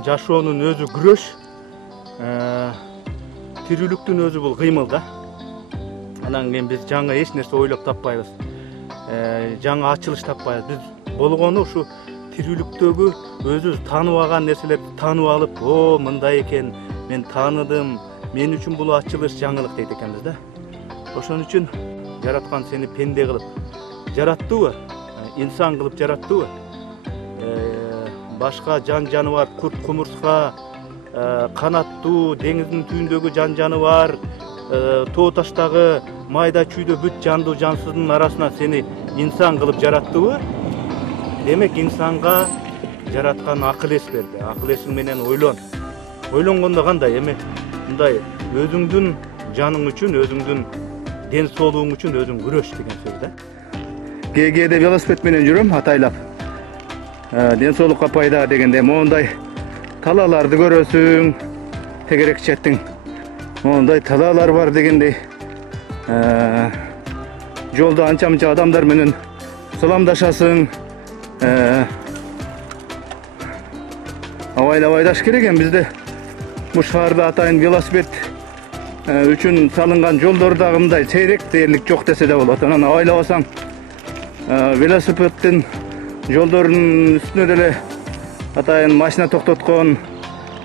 Жашоонун өзү күрөш, тирүүлүктүн өзү бул кыймыл да. Анан кийин биз жаңы эч нерсе ойлоп таппайбыз. Жаңы ачылыш таппайбыз. Биз болгону ушу тирүүлүктөгү өзүбүз тааныбаган нерселерди таанып алып, мындай экен, мен тааныдым, мен үчүн бул ачылыш жаңылык дейт экенбиз да. Ошон үчүн жараткан сени пенде кылып жараттыбы, инсан кылып жараттыбы? Башка жан жаныбар, курт кумурска, канаттуу, деңиздин түбүндөгү жан жаныбар, тоо таштагы майда чүйдө бүт жандуу жансыздын арасына сени инсан кылып жараттыбы? Демек инсанга жараткан акыл эс берди. Акыл эсиң менен ойлон. Ойлонгондо кандай эми мындай өзүңдүн жаның үчүн, өзүңдүн ден соолугуң үчүн өзүң күрөш деген сөз да. Кээде велосипед менен жүрөм атайлап. Ден соолукка пайда дегенде моундай талааларды көрөсүң, тегерек четтиң. Моундай талаалар бар дегендей. Жолдо анча-мынча адамдар менен саламдашасың. Абайлаш керек эми бизде бул шаарда атайын велосипед үчүн салынган жолдор дагы мындай сейрек дээрлик жок десе да болот. Анан абайлабасаң велосипеддин жолдордун үстүнө деле атайын машина токтоткон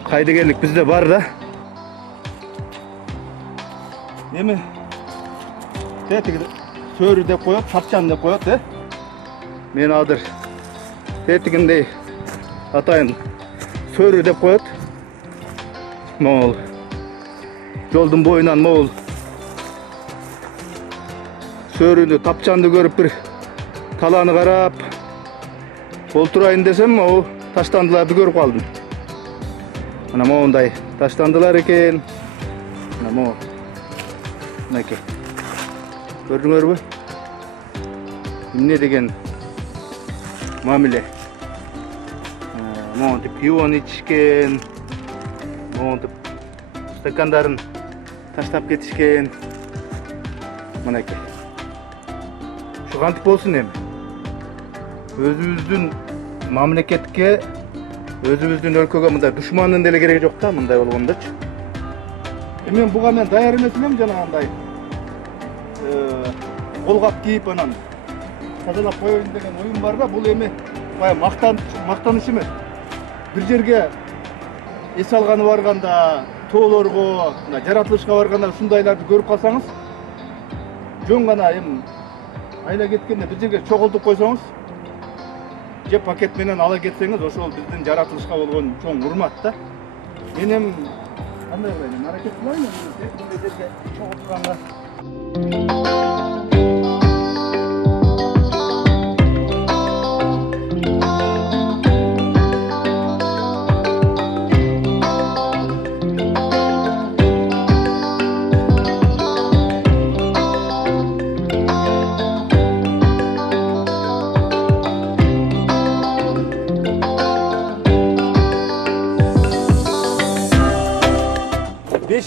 кайдыгерлик бизде бар да. Эми тетиги сөрү деп коет, сапчан деп коет, мен азыр тетигиндей атайын сөрү деп коет. Могул жолдун боюнан могул сөрүнү, тапчанды көрүп бир талааны карап олтурайын десем, могул таштандыларды көрүп калдым. Мына моундай таштандылар экен. Мына могул мынакей. Көрдүңөрбү? Эмне деген мамиле. Монтип пивону ичишкен, монтип стакандарын таштап кетишкен. Мынакей. Ушу кантип болсун эми? Өзүбүздүн мамлекетке, өзүбүздүн өлкөгө мындай душмандын деле кереги жок да, мындай болгондочу. Мен буга мен даяр эмес элем, жанагындай колгап кийип анан тазалап коеюн деген оюм бар да. Бул эми баягы мактаныш эмес. Бир жерге эс алганы барганда, тоолорго, жаратылышка барганда ушундайларды көрүп калсаңыз, жөн гана эми айла кеткенде бир жерге чогултуп койсоңуз, же пакет менен ала кетсеңиз, ошол биздин жаратылышка болгон чоң урмат да. Мен эми кандай кылайын, аракет кылайын бир жерге чогултканга.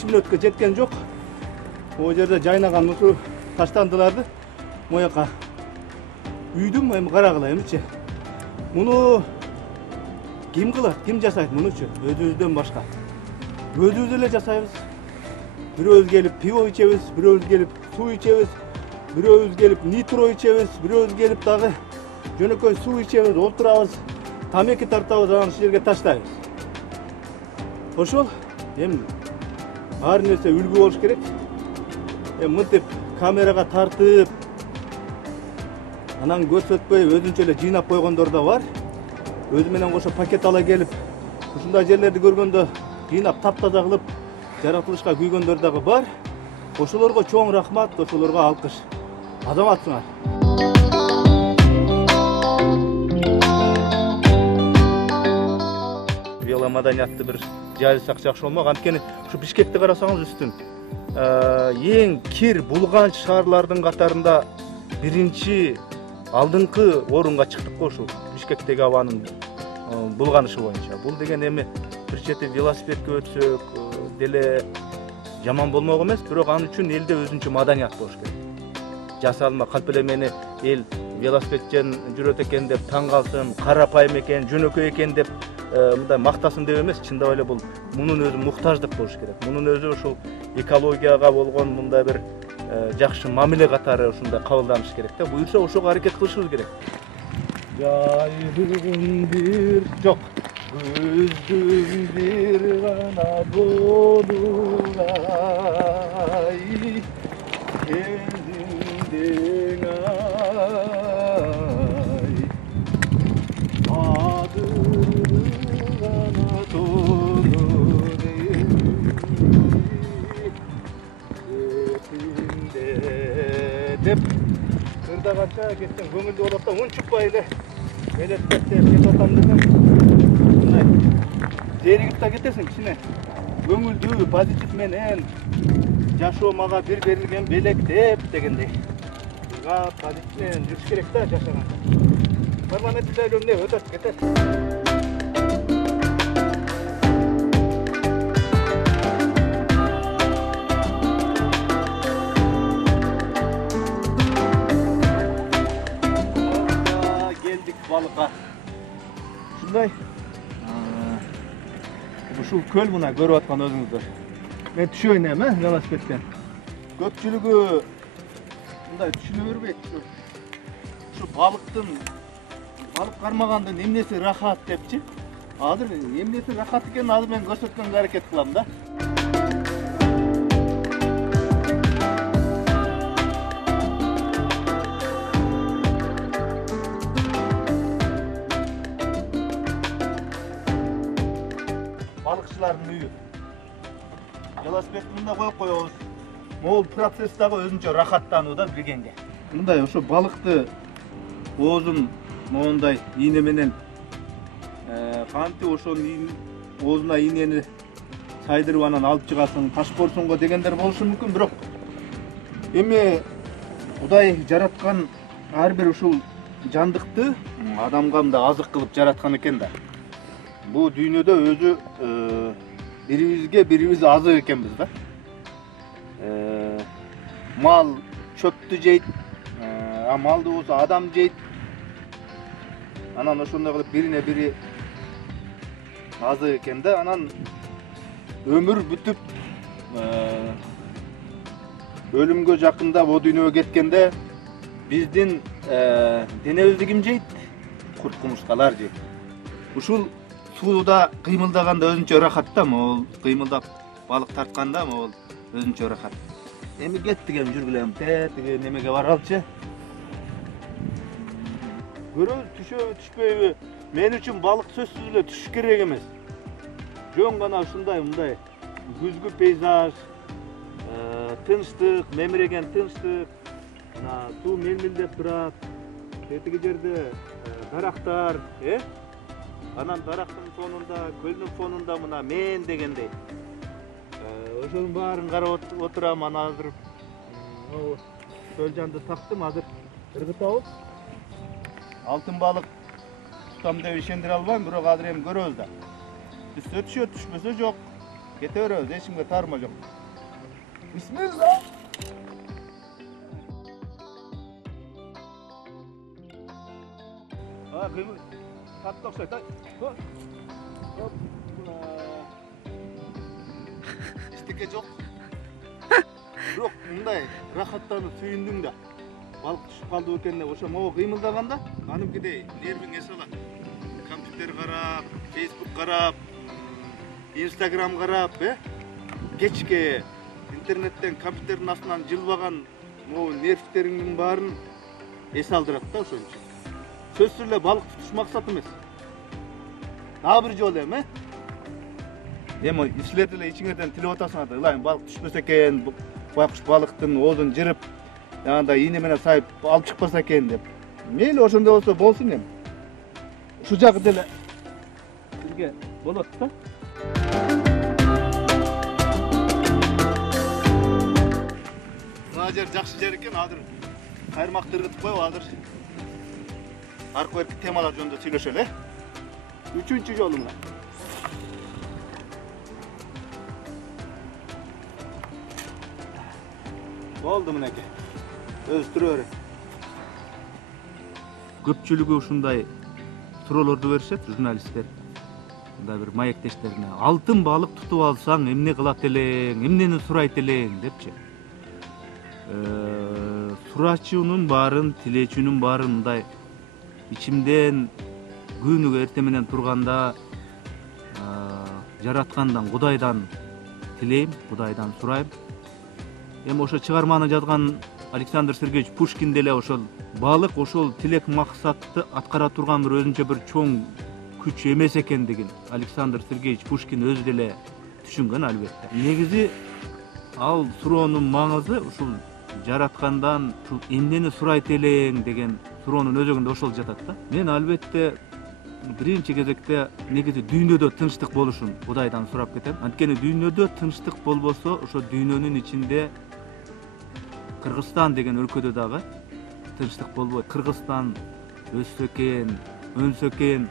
Мүнөткө жеткен жок. О жерде жайнаган ушу таштандыларды мояка үйдүм, эми карагыла эмичи. Муну ким кылат, ким жасайт мунучу? Өзүбүздөн башка. Өзүбүз эле жасайбыз. Бирөөбүз келип пиво ичебиз, бирөөбүз келип суу ичебиз, бирөөбүз келип нитро ичебиз, бирөөбүз келип дагы жөнөкөй суу ичебиз, олтурабыз, тамеки тартабыз, анан ушул жерге таштайбыз. Ошол эми ар нерсе үлгү болуш керек. Мынтип камерага тартып, анан көрсөтпөй өзүнчө эле жыйнап койгондор да бар. Өзү менен кошо пакет ала келип, ушундай жерлерди көргөндө жыйнап таптаза кылып, жаратылышка күйгөндөр дагы бар. Ошолорго чоң рахмат, ошолорго алкыш. Азаматсыңар. Веломаданиятты бир жайылсак жакшы болмок. Анткени ушу Бишкекти карасаңыз үстүн эң кир булган шаарлардын катарында биринчи алдыңкы орунга чыктык го ушул Бишкектеги абанын булганышы боюнча. Бул деген эми бир чети велосипедке өтсөк деле жаман болмок эмес, бирок ал үчүн элде өзүнчө маданият болуш керек. жасалма калп эле мени эл велосипедчен жүрөт экен деп таң калсын, карапайым экен, жөнөкөй экен деп мындай мактасын деп эмес, чындап эле бул мунун өзү муктаждык болуш керек. Мунун өзү ушул экологияга болгон мындай бир жакшы мамиле катары ушундай кабылданыш керек да. Буюрса ошого аракет кылышыбыз керек. Жайдын бир жок, көздүн бир гана болурай, келдиң ай, адыры гана толур эсимде деп ырдаганча кетсең көңүлдүү болот да, унчукпай эле велосипедте кетип атам десең мындай зеригип да кетесиң. Кичине көңүлдүү позитив менен жашоо мага бир берилген белектеп дегендей позитив менен жүрүш керек да жашаганга. Парламент шайлоону өтөт кетет. Балыкка ушундай ушул көл мына көрүп аткан өзүңүздөр. Мен түшөйүн эми велосипедтен. Көпчүлүгү мындай түшүнө бербейт. Ушу балык кармагандын эмнеси рахат депчи. Азыр эмнеси рахат экенин азыр мен көрсөткөнгө аракет кылам да. Балыкчылардын үйү. Велосипедти мында коюп коебуз. Могул процесс дагы өзүнчө рахаттануу да билгенге. Мындай ошо балыкты оозун моундай ийне менен кантип ошонун оозуна ийнени сайдырып анан алып чыгасың, ташпорсунго дегендер болушу мүмкүн, бирок эми Кудай жараткан ар бир ушул жандыкты адамга мындай азык кылып жараткан экен да. Бу дүйнөдө өзү бирибизге бирибиз азык экенбиз да. Мал чөптү жейт, малды болсо адам жейт. Анан ошондой кылып бирине бири азык экен да. Анан өмүр бүтүп өлүмгө жакындап бу дүйнөгө кеткенде биздин денебизди ким жейт? Курт кумурскалар жейт. Ушул сууда кыймылдаганда өзүнчө рахат да, могул кыймылдап балык тартканда могул өзүнчө рахат. Эми кеттик, эми жүргүлөм, тиги немеге баралычы. Көрөбүз түшөбү, түшпөйбү? Мен үчүн балык сөзсүз эле түшүш керек эмес. Жөн гана ушундай мындай күзгү пейзаж, тынчтык, мемиреген тынчтык, суу мелмилдеп турат. Тетиги жерде дарактар, анан дарактын фонунда, көлдүн фонунда мына мен дегендей. Ошонун баарын карап отурам, анан азыр көл жанды тактым, азыр ыргытабыз. Алтын балык тутам деп ишендире албайм, бирок азыр эми көрөбүз да. Түшсө түшөт, түшпөсө жок. Кете беребиз, эч кимге таарма жок. Бисмилла. Кыймыл татты окшойт. Эчтеке жок. Бирок мындай рахаттанып сүйүндүм да. Балык түшүп калды экенин ошо могу кыймылдаганда кадимкидей нервиң эсе алат. Компьютер карап, Facebook карап, Instagram карап, кечке интернеттен компьютердин астынан жылбаган могу нервтериңдин баарын эс алдырат да ошончо. Сөзсүз эле балык тутуш максат эмес. Дагы бир жолу эми силер деле ичиңерден тилеп атасыңар да, ылайым балык түшпөсө экен, байкуш балыктын оозун жырып, жанагындай ийне менен сайып алып чыкпаса экен деп. Мейли ошондой болсо болсун эми. Ушул жагы деле бизге болот да. Мына жер жакшы жер экен, азыр кайырмакты ыргытып коюп, азыр аркы берки темалар жөнүндө сүйлөшөлү. Үчүнчү жолу мына. Болду мынакей. Öztürө берет. Көпчүлүгү ушундай суроолорду беришет журналисттер. Мында бир маектештерине алтын балык тутуп алсаң эмне кылат элең, эмнени сурайт элең депчи. Сурачунун баарын, тилечүнүн баарын мындай ичимден күнүгө эртең менен турганда жараткандан Кудайдан тилейм, Кудайдан сурайм. Эми ошо чыгарманы жазган Александр Сергеевич Пушкин деле ошол балык ошол тилек максатты аткара турган бир өзүнчө бир чоң күч эмес экендигин Александр Сергеевич Пушкин өзү деле түшүнгөн албетте. Негизи ал суроонун маңызы ушул жараткандан ушул эмнени сурайт элең деген суроонун өзөгүндө ошол жатат да. Мен албетте биринчи кезекте негизи дүйнөдө тынчтык болушун Кудайдан сурап кетем. Анткени дүйнөдө тынчтык болбосо ошо дүйнөнүн ичинде Кыргызстан деген өлкөдө дагы тынчтык болбойт. Кыргызстан өссө экен, өнсө экен,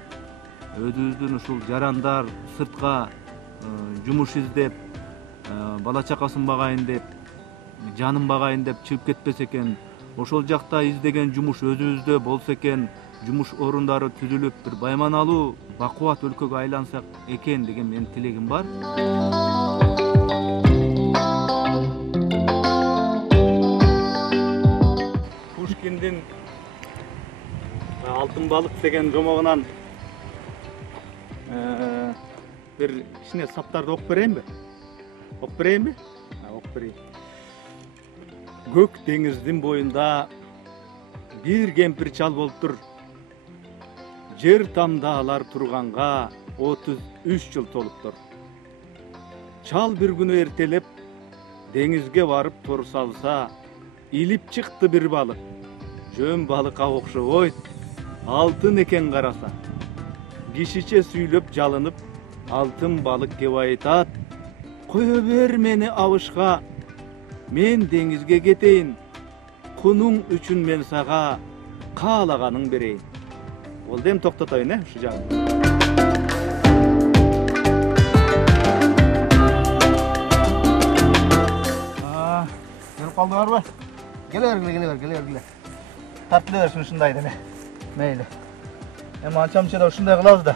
өзүбүздүн ушул жарандар сыртка жумуш издеп, бала чакасын багайын деп, жанын багайын деп чыгып кетпесе экен. Ошол жакта издеген жумуш өзүбүздө болсо экен, жумуш орундары түзүлүп, бир байманалуу, бакубат өлкөгө айлансак экен деген менин тилегим бар. Пушкиндин алтын балык деген жомогунан бир кичине саптарды окуп берейинби? Окуп берейинби? Окуп берейин. Көк деңиздин боюнда бир кемпир чал болуптур. Жер тамдаалар турганга 33 жыл толуптур. Чал бир күнү эртелеп деңизге барып тор салса, илип чыкты бир балык. Жөн балыкка окшобойт, алтын экен караса. Кишиче сүйлөп жалынып, алтын балык кеп айтат: "Кое бер мени абышка, мен деңизге кетейин. Кунуң үчүн мен сага каалаганың берейин." Болду, эми токтотоюн, ушу жагын. Келип калдыңарбы? Келе бергиле. Тартылы берсин ушундай деле. Мейли. Эми анча-мынча ушундай кылабыз да.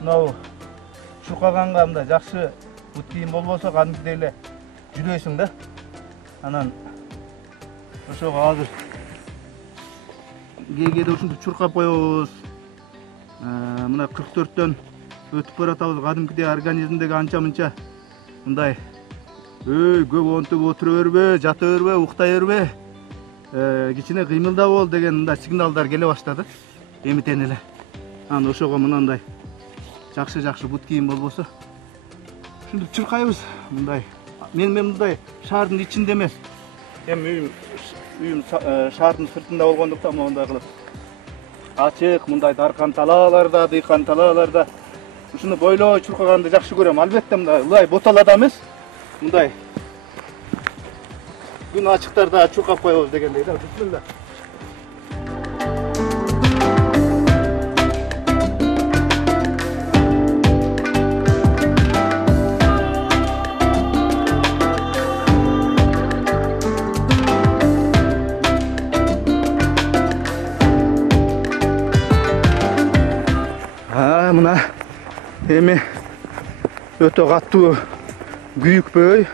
Мынау чуркаганга мындай жакшы бут кийим болбосо кадимкидей эле жүрөсүң да. Анан ошого азыр кээде ушинтип чуркап коебуз. Мына 44төн өтүп баратабыз. Кадимкидей организмдеги анча-мынча мындай көп онтуп отура бербе, жата бербе, уктай бербе, кичине кыймылда бол деген мындай сигналдар келе баштады. Эмитен эле. Анан ошого мынандай жакшы бут кийим болбосо ушинтип чуркайбыз. Мындай мен мындай шаардын ичинде эмес. Эми үйүм шаардын сыртында болгондуктан мындай кылып ачык, мындай даркан талааларда, дыйкан талааларда ушуну бойлой чуркаганды жакшы көрөм. Албетте мындай улай боталада эмес, мындай күн ачыктарда чуркап коебуз дегендей да. Бисмилла. Мына эми өтө каттуу күйүкпөй,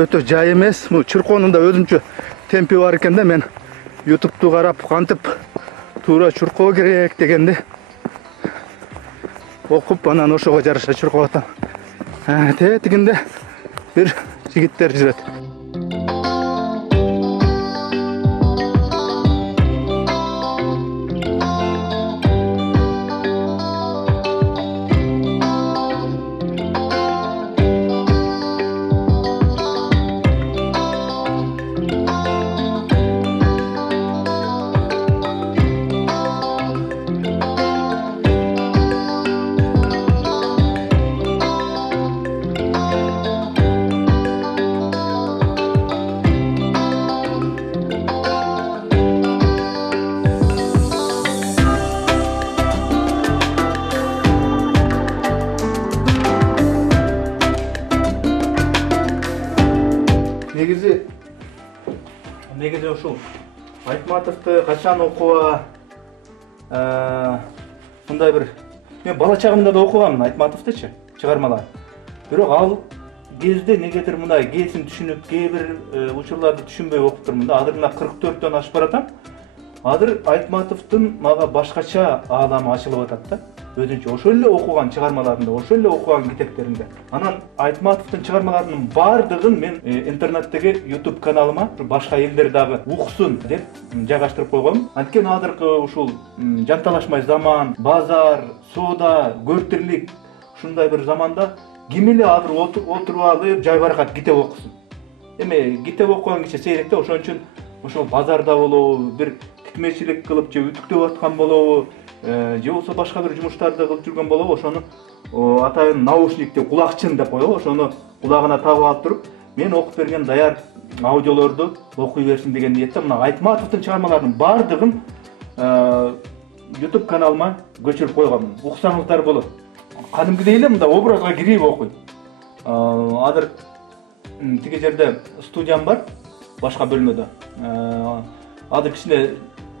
өтө жай эмес. Бул чуркоонун да өзүнчө темпи бар экен да. Мен YouTube'ду карап кантип туура чуркоо керек дегенди окуп, анан ошого жараша чуркап атам. Тетигинде бир жигиттер жүрөт. негизи ушул Айтматовду качан окуба, мындай бир мен бала чагымда да окугам Айтматовдучу чыгармаларын. Бирок ал кезде негедир мындай кээсин түшүнүп, кээ бир учурларды түшүнбөй окуп турмун да. Азыр мына 44дөн ашып баратам. Азыр Айтматовдун мага башкача ааламы ачылып атат да. Өзүнчө ошол эле окуган чыгармаларында, ошол эле окуган китептеринде. Анан Айтматовдун чыгармаларынын баардыгын мен интернеттеги YouTube каналыма башка элдер дагы уксун деп жайгаштырып койгом. Анткени азыркы ушул жанталашмай заман, базар, соода, көртүрлүк ушундай бир заманда ким эле азыр отуруп алып жайбаракат китеп окусун. Эми китеп окуган киши сейрек да, ошон үчүн ошол базарда болобу, бир тикмечилик кылып же үтүктөп аткан болобу, же болбосо башка бир жумуштарды кылып жүргөн болобу, ошону атайын наушник деп кулакчын деп коебу, ошону кулагына тагып алып туруп, мен окуп берген даяр аудиолорду окуй берсин деген ниетте мына Айтматовдун чыгармаларынын баардыгын YouTube каналыма көчүрүп койгонмун. Уксаңыздар болот. Кадимкидей эле мындай образга кирип окуйм. Азыр тиги жерде студиям бар, башка бөлмөдө. Азыр кичине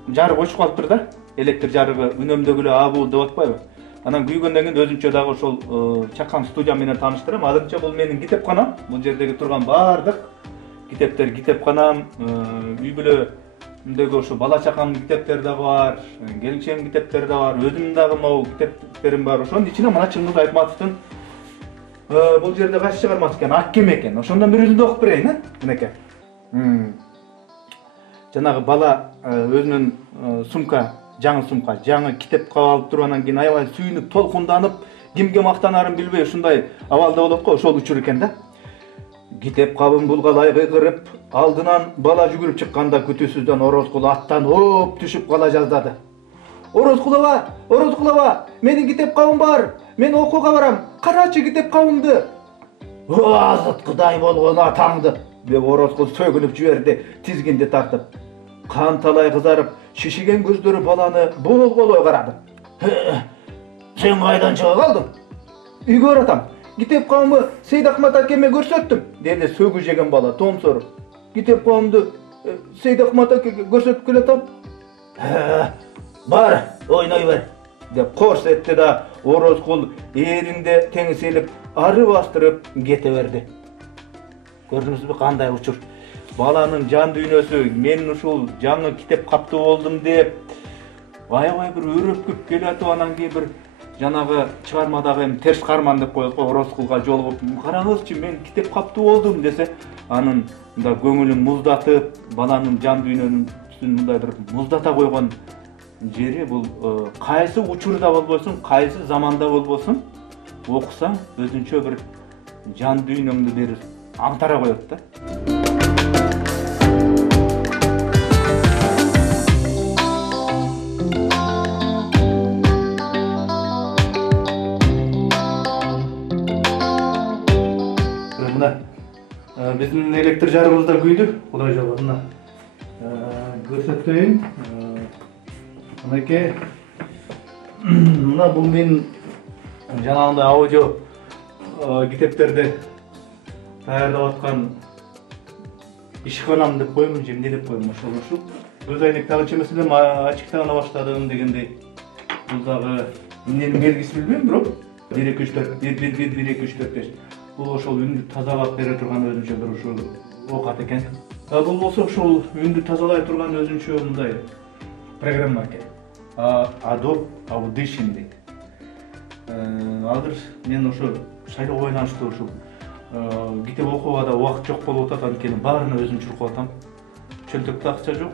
жарык өчүп калыптыр да. Электр жарыгы үнөмдөгү эле абыл деп атпайбы. Анан күйгөндөн кийин өзүнчө дагы ошол чакан студия менен тааныштырам. Азырынча бул менин китепканам. Бул жердеги турган баардык китептер китепканам. Үй бүлөмдөгү ошо бала чакамдын китептери дагы бар, келинчегимдин китептери да бар, өзүмдүн дагы могу китептерим бар. Ошонун ичине мына Чыңгыз Айтматовдун бул жерде кайсы чыгармасы экен? Ак кеме экен. Ошондон бирөөсүн да окуп берейин, мынеке. Жанагы бала өзүнүн жаңы сумка, жаңы китеп кабыл алып туруп, анан кийин аябай сүйүнүп, толкунданып, кимге мактанарын билбей ушундай абалда болот го, ошол учур экен да. Китеп кабын булгалай кыйкырып, алдынан бала жүгүрүп чыкканда күтүүсүздөн Орозкул аттан оп түшүп кала жаздады. Орозкулова, Орозкулова, менин китеп кабым бар, мен окууга барам, карачы китеп кабымды. Азат кудай болгон атаңды, деп Орозкул сөгүнүп жиберди, тизгинди тартып. Кан талай кызарып, шишиген көздөрү баланы бол-болой карады. Сен кайдан чыга калдың? Үйгө баратам. Китеп кабымы Сейдахмат акеме көрсөттүм, деди сөгү жеген бала томсоруп. Китеп кабымды Сейдахмат акеге көрсөтүп келатам. Бар, ойной бер, деп корс этти да Орозкул ээринде теңселип, ары бастырып кете берди. Көрдүңүзбү кандай учур? Баланын жан дүйнөсү, мен ушул жаңы китеп каптуу болдум деп аябай бир өрөпкүп келатып, анан кийин бир жанагы чыгармадагы эми терс карман деп коет го, Орозкулга жолугуп, караңызчы мен китеп каптуу болдум десе, анын мындай көңүлүн муздатып, баланын жан дүйнөсүн мындай бир муздата койгон жери бул кайсы учурда болбосун, кайсы заманда болбосун, окусаң өзүнчө бир жан дүйнөңдү бир аңтара коет да. Биздин электр жарыгыбыз да күйдү, кудай жолго. Мына көрсөтөйүн. Мынакей. Мына бул мен жанагындай аудио китептерди даярдап аткан ишканам деп коем, же эмне деп коем, ошол. Көз айнек тагынча эмес элем, очкитана баштадым дегендей. Бул дагы эмненин белгиси билбейм, бирок 1 2 3 4 1 1 1 1 2 3 4 5. Бул ошол үндү тазалап бере турган өзүнчө бир ушул оокат экен. Бул болсо ошол үндү тазалай турган өзүнчө мындай программа экен. Adobe Audition дейт. Азыр мен ошо шайлоо байланыштуу ушул китеп окууга да убакыт жок болуп атат, анткени баарына өзүм чуркап атам. Чөнтөктө акча жок.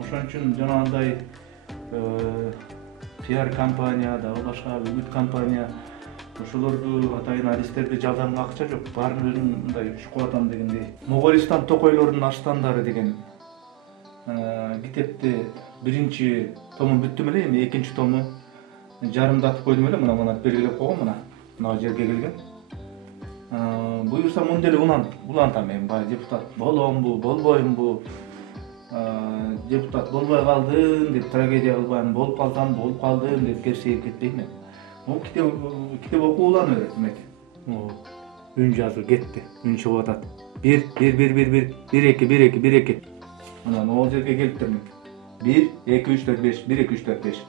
Ошон үчүн жанагындай PR компания дагы башка үгүт компания ошолорду атайын аристерди жалданганга акча жок. Баарын өзүм мындай чуркап атам дегендей. Моголистан токойлордун аштандары деген китепти биринчи томун бүттүм эле, эми экинчи тому жарымдатып койдум эле, мына белгилеп койгом, мына жерге келген. Буюрса мындай эле улантам эми, баягы депутат боломбу, болбоймбу, депутат болбой калдым деп трагедия кылбайм, болуп калсам болуп калдым деп керсейип кетпейм мен. Бул китеп окуу уланып берет мекен. Үн жазуу кетти, үн чыгып атат. 1 1 1 1 1 1 2 1 2 1 2. Мына могул жерге келип турмун. 1 2 3 4 5 1 2 3 4 5.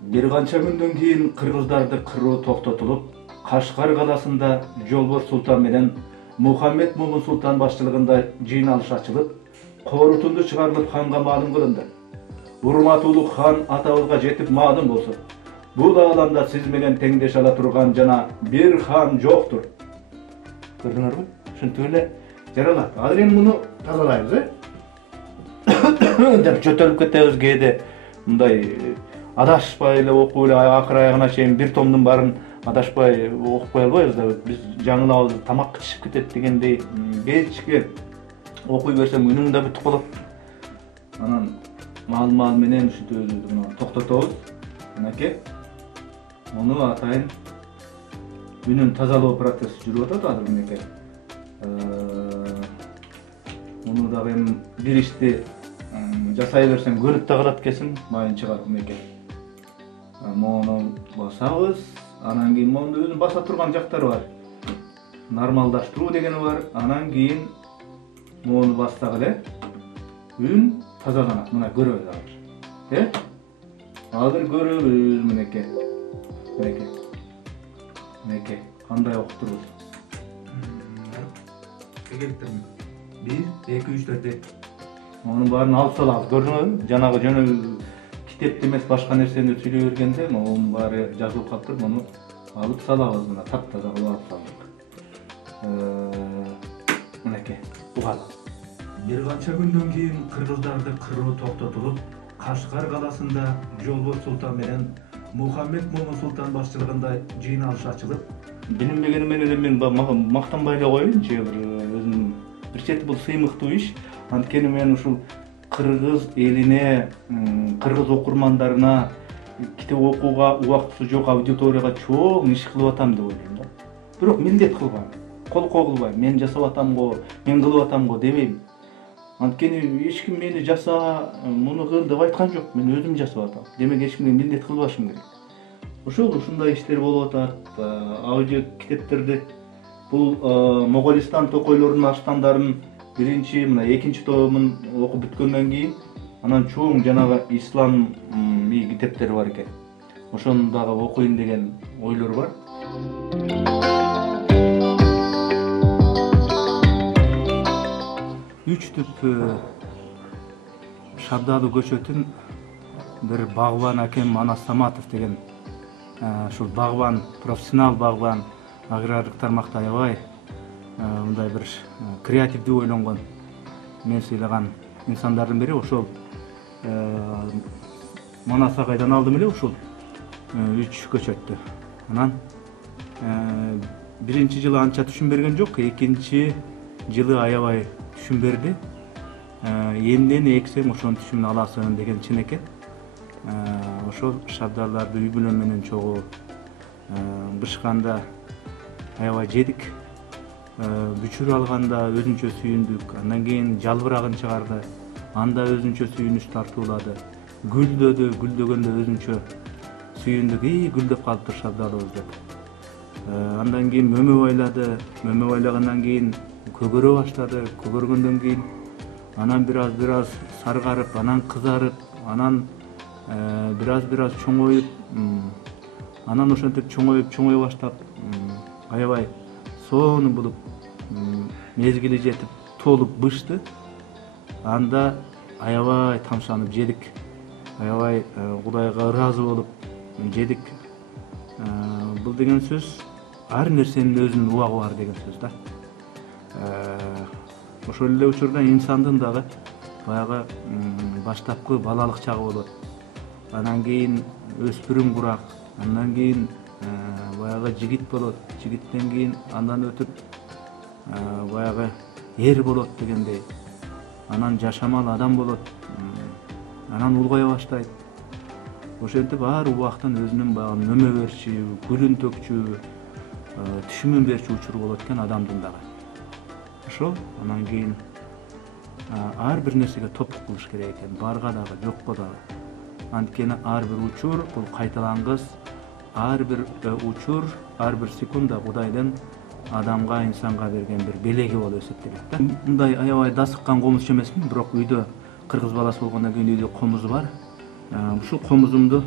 Bir kança günden keyin Kırgızdardı kırуу toktotulup, Kaşgar kalasında Jolbor Sultan menen Muhammed Momun Sultan başçılığında jыйналыш açılıp, Korutundu çıkarılıp hanга malum kılındı. Urmatuluk han atabızga jetip malum bolsun. Bu dağlamda siz menen tengdeş ala turgan jana bir han joktur. Gördüңөрбү? Ушинтип эле жаралат. Азыр эми муну тазалайбыз, деп жөтөлүп кетебиз кээде. Мындай адашпай эле окуп эле акыр аягына чейин бир томдун баарын адашпай окуп кое албайбыз да. Биз жаңылабыз, тамак ичип кетет дегендей кечке окуй берсем үнүң да бүтүп калат. Анан маал менен ушинтип өзүбүздү токтотобуз. Мынакей. Муну атайын үнүн тазалоо процесси жүрүп атат азыр мынакей. Муну дагы эми бир ишти жасай берсем көнүп да калат экенсиң, майын чыгарып мынакей. Муну басабыз, анан кийин мунун өзү баса турган жактары бар. Нормалдаштыруу дегени бар. Анан кийин муну бассак эле үн тазаланат. Мына көрөбүз азыр. Азыр көрөбүз мынакей. Мынакей. Кандай окуп турбуз? Келиптирмин. 1 2 3 4 5. Мунун баарын алып салабыз. Көрдүңөрбү? Жанагы жөнөкөй китепти эмес башка нерсени сүйлөй бергенде мунун баары жазылып калыптыр. Муну алып салабыз. Мына таптаза кылып алып салдык. Мынакей. Угал. Bir kança günden keyin Kırgızdardı kırуу toktotulup, Kaşgar kalasında Jolbor Sultan menen Muhammed Momun Sultan başçılığında jыйналыш açılıp, bilinmegeni менен мен мактанбай эле коеюнчу, өзүм бир чети бул сыймыктуу иш. Анткени мен ушул кыргыз элине, кыргыз окурмандарына китеп окууга убактысы жок аудиторияга чоң иш кылып атам деп ойлойм да. Бирок милдет кылбайм, кол когулбайм. Мен жасап атам го, мен кылып атам го дебейм. Анткени эч ким мени жаса, муну кыл деп айткан жок. Мен өзүм жасап атам. Демек эч кимге милдет кылбашым керек. Ушундай иштер болуп атат. Аудио китептерди бул Моголистан токойлорунун аштандарын биринчи, мына экинчи томун окуп бүткөндөн кийин анан чоң жанагы ислам китептери бар экен. Ошону дагы окуйм деген ойлор бар. Үч түп Шабдалы көчөтүн бир багбан акем Манас Саматов деген ушул багбан, профессионал багбан, агрардык тармакта аябай мындай бир креативдүү ойлонгон, мен сыйлаган инсандардын бири. Ошол Манас агайдан алдым эле ушул 3 көчөттү. Анан биринчи жылы анча түшүнберген жок, экинчи жылы аябай түшүн берди. Эмнени эксең ошонун түшүмүн аласың деген ченеке. Ошол шабдарларды үй бүлө менен чогуу бышканда аябай жедик. Бүчүр алганда өзүнчө сүйүндүк. Андан кийин жалбырагын чыгарды. Анда өзүнчө сүйүнүч тартуулады. Гүлдөдү, гүлдөгөндө өзүнчө сүйүндүк. Гүлдөп калыптыр шабдалыбыз деп. Андан кийин мөмө байлады. Мөмө байлагандан кийин көгөрө баштады. Көгөргөндөн кийин анан бир саргарып, анан кызарып, анан бир чоңоюп, анан ошентип чоңой баштап, аябай соону булуп, мезгили жетип, толуп бышты. Анда аябай тамшанып жедик. Аябай Кудайга ыраазы болуп жедик. Бул деген сөз ар нерсенин өзүнүн убагы бар деген сөз да. Ошол эле учурда инсандын дагы баягы баштапкы балалык чагы болот. Анан кийин өспүрүм курак, андан кийин баягы жигит болот. Жигиттен кийин андан өтүп баягы эр болот дегендей. Анан жашамал адам болот. Анан улгая баштайт. Ошентип ар убактын өзүнүн баягы мөмө берчү, гүлүн төкчү, түшүмүн берчү учуру болот экен адамдын дагы. Ошол анан кийин ар бир нерсеге топук кылыш керек экен, барга дагы, жокко дагы. Анткени ар бир учур бул кайталангыс, ар бир учур, ар бир секунда Кудайдын адамга, инсанга берген бир белеги болуп эсептелет да. Мындай аябай дасыккан комузчу эмесмин, бирок үйдө кыргыз баласы болгондон кийин үйдө комузу бар. Ушул комузумду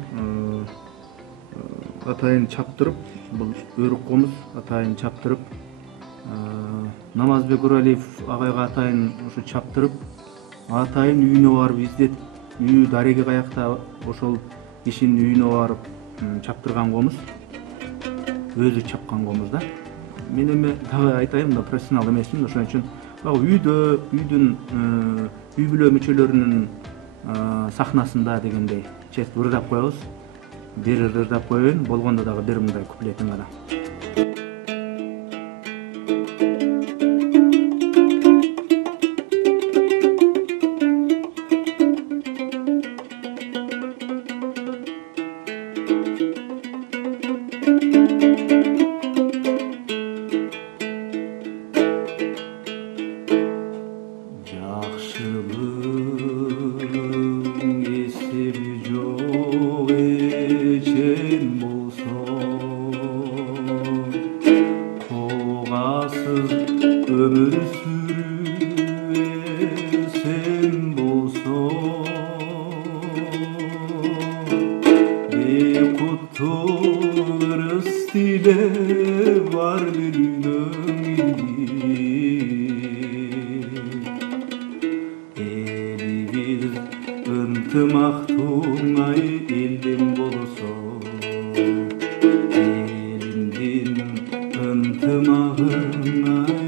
атайын чаптырып, бул өрүк комуз атайын чаптырып, Намазбек Уралиев агайга атайын ушу чаптырып, атайын үйүнө барып издеп, үйү дареги каякта, ошол кишинин үйүнө барып чаптырган комуз, өзү чапкан комуз да. Мен эми дагы айтайын, да профессионал эмесмин, ошон үчүн үйдүн үй бүлө мүчөлөрүнүн сахнасында дегендей чест ырдап коебуз. Бир ырдап коеюн, болгондо дагы бир мындай куплетин гана. Ömür sürüesen bolson bir kutu rıstile var elimiz ıntımaktun ay eldim bolson elimdin ıntımağın ay